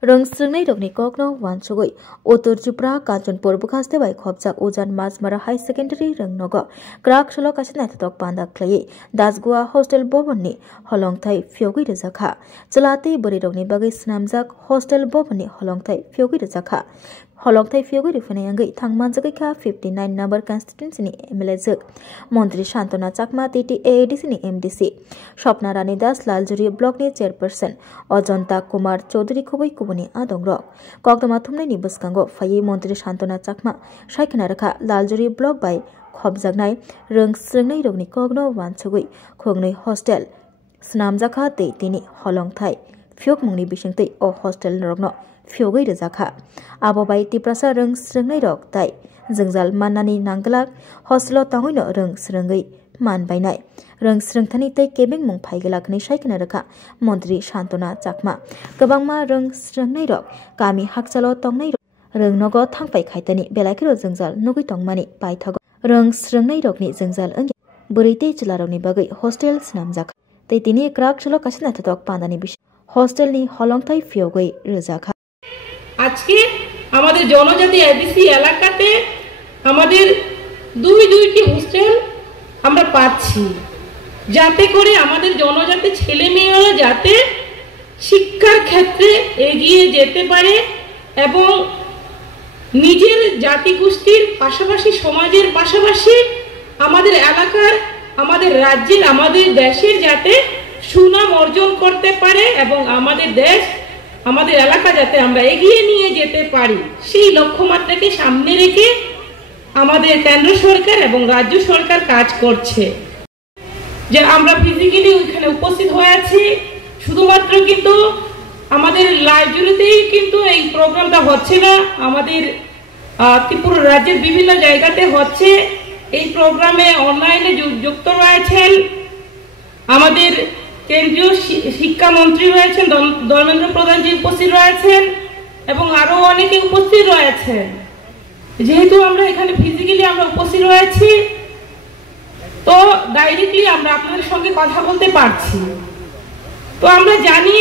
Rong Sringai Rokni Kokno Wansugui Uttur Tripura Kanchanpur Bukhaste bai Khopjak Ujan Masmara High Secondary Rangnogo Krak Sholo Kasina Tok Pandak Clay Dasgua Hostel Bobani Holongthai Fyogui Rezakha Chalati Buri Rokni Bagai Snamjak Hostel Bobani Holongthai Fyogui Rezakha Holongthai Fyogui Rifanyangai Thangmanjagika 59 number constituency ni MLA Montri Shantona Chakma TT AADC ni MDC Shopna Rani Das Laljuri Block ni chairperson Ajanta Kumar Chaudhary Khubui Kubuni Adongrok Kokdama Thumnai ni Buskango Fayi Montri Shantona Chakma Shaikana Rakha Laljuri Block by Khobjagnai Rong Sringai Rokni Kogno Wansugui Khognai Hostel Snamjakha Te Tini Holongthai Fyog Mungni Bishingtei O Hostel Rokno Fyogui Rezakha Abo bai Tiprasa Rong Sringai Rok Tai Jengzal Manani Nanglak Hostelo Tangoino Rong Sringai Man Bainai Rong Sringthani Tei Kebeng Mung Phaigalak ni Shaikana Rakha Montri Shantona Chakma Kabangma Rong Sringai Rok Kami Hakchalo Tongnai Rong Nogo Thangpai Khaitani Belaikiro Jengjal Nugui Tongmani Paithago Rong Sringai Rokni Jengjal Ang Burite Chilaroni Bagai Hostel Snamjak Tei Tini Krak Sholo Kasina Tok Pandani Bish Hostel ni Holongthai Fyogui Rezakha আজকে আমাদের জনজাতি ADC এলাকাতে আমাদের দুইটি hostel আমরা পাচ্ছি যাতে করে আমাদের জনজাতি ছেলেমেয়েরা যাতে শিক্ষার ক্ষেত্রে এগিয়ে যেতে পারে এবং নিজের জাতিগোষ্ঠীর পাশাপাশি সমাজের পাশাপাশি আমাদের এলাকার আমাদের রাজ্যের আমাদের দেশের যাতে সুনাম অর্জন করতে পারে এবং আমাদের দেশ আমাদের এলাকা যাতে আমরা এগিয়ে নিয়ে যেতে পারি সেই লক্ষ্যমাত্রাকে সামনে রেখে আমাদের কেন্দ্র সরকার এবং রাজ্য সরকার কাজ করছে যে আমরা ফিজিক্যালি ওখানে উপস্থিত হয়েছি শুধুমাত্র কিন্তু আমাদের লাইব্রেরিতেই কিন্তু এই প্রোগ্রামটা হচ্ছে না আমাদের ত্রিপুরা রাজ্যের বিভিন্ন জায়গাতে হচ্ছে এই প্রোগ্রামে অনলাইনে যুক্ত রয়েছেন আমাদের কেন্দ্রীয় শিক্ষামন্ত্রী রয়েছেন ধর্মেন্দ্র প্রধানজি উপস্থিত রয়েছেন এবং আরো অনেকে উপস্থিত রয়েছেন যেহেতু আমরা এখানে ফিজিক্যালি আমরা উপস্থিত রয়েছি তো ডাইরেক্টলি আমরা আপনাদের সঙ্গে কথা বলতে পারছি তো আমরা জানি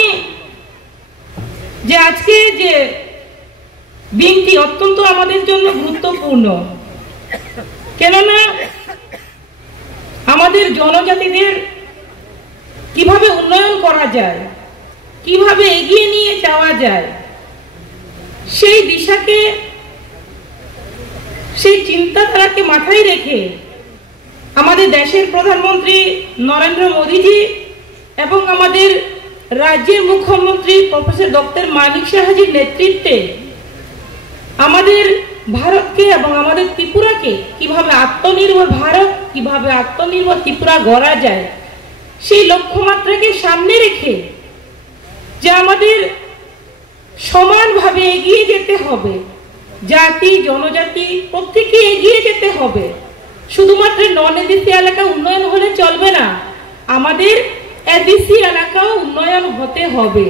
যে আজকে যে দিনটি অত্যন্ত আমাদের জন্য গুরুত্বপূর্ণ কেননা আমাদের জনজাতিদের কিভাবে উন্নয়ন করা যায় কিভাবে এগিয়ে নিয়ে যাওয়া যায় সেই দিশাকে সেই চিন্তাধারাকে মাথায় রেখে আমাদের দেশের প্রধানমন্ত্রী নরেন্দ্র মোদীজি এবং আমাদের রাজ্যের মুখ্যমন্ত্রী প্রফেসর ডক্টর মানিক সাহাজির নেতৃত্বে আমাদের ভারতকে এবং আমাদের ত্রিপুরাকে কিভাবে আত্মনির্ভর ভারত কিভাবে আত্মনির্ভর ত্রিপুরা গড়া যায় সেই লক্ষ্যমাত্রাকে সামনে রেখে যে আমাদের সমানভাবে এগিয়ে যেতে হবে জাতি জনজাতি প্রত্যেকে এগিয়ে যেতে হবে শুধুমাত্র নন এডিসি এলাকা উন্নয়ন হলে চলবে না আমাদের এডিসি এলাকাও উন্নয়ন হতে হবে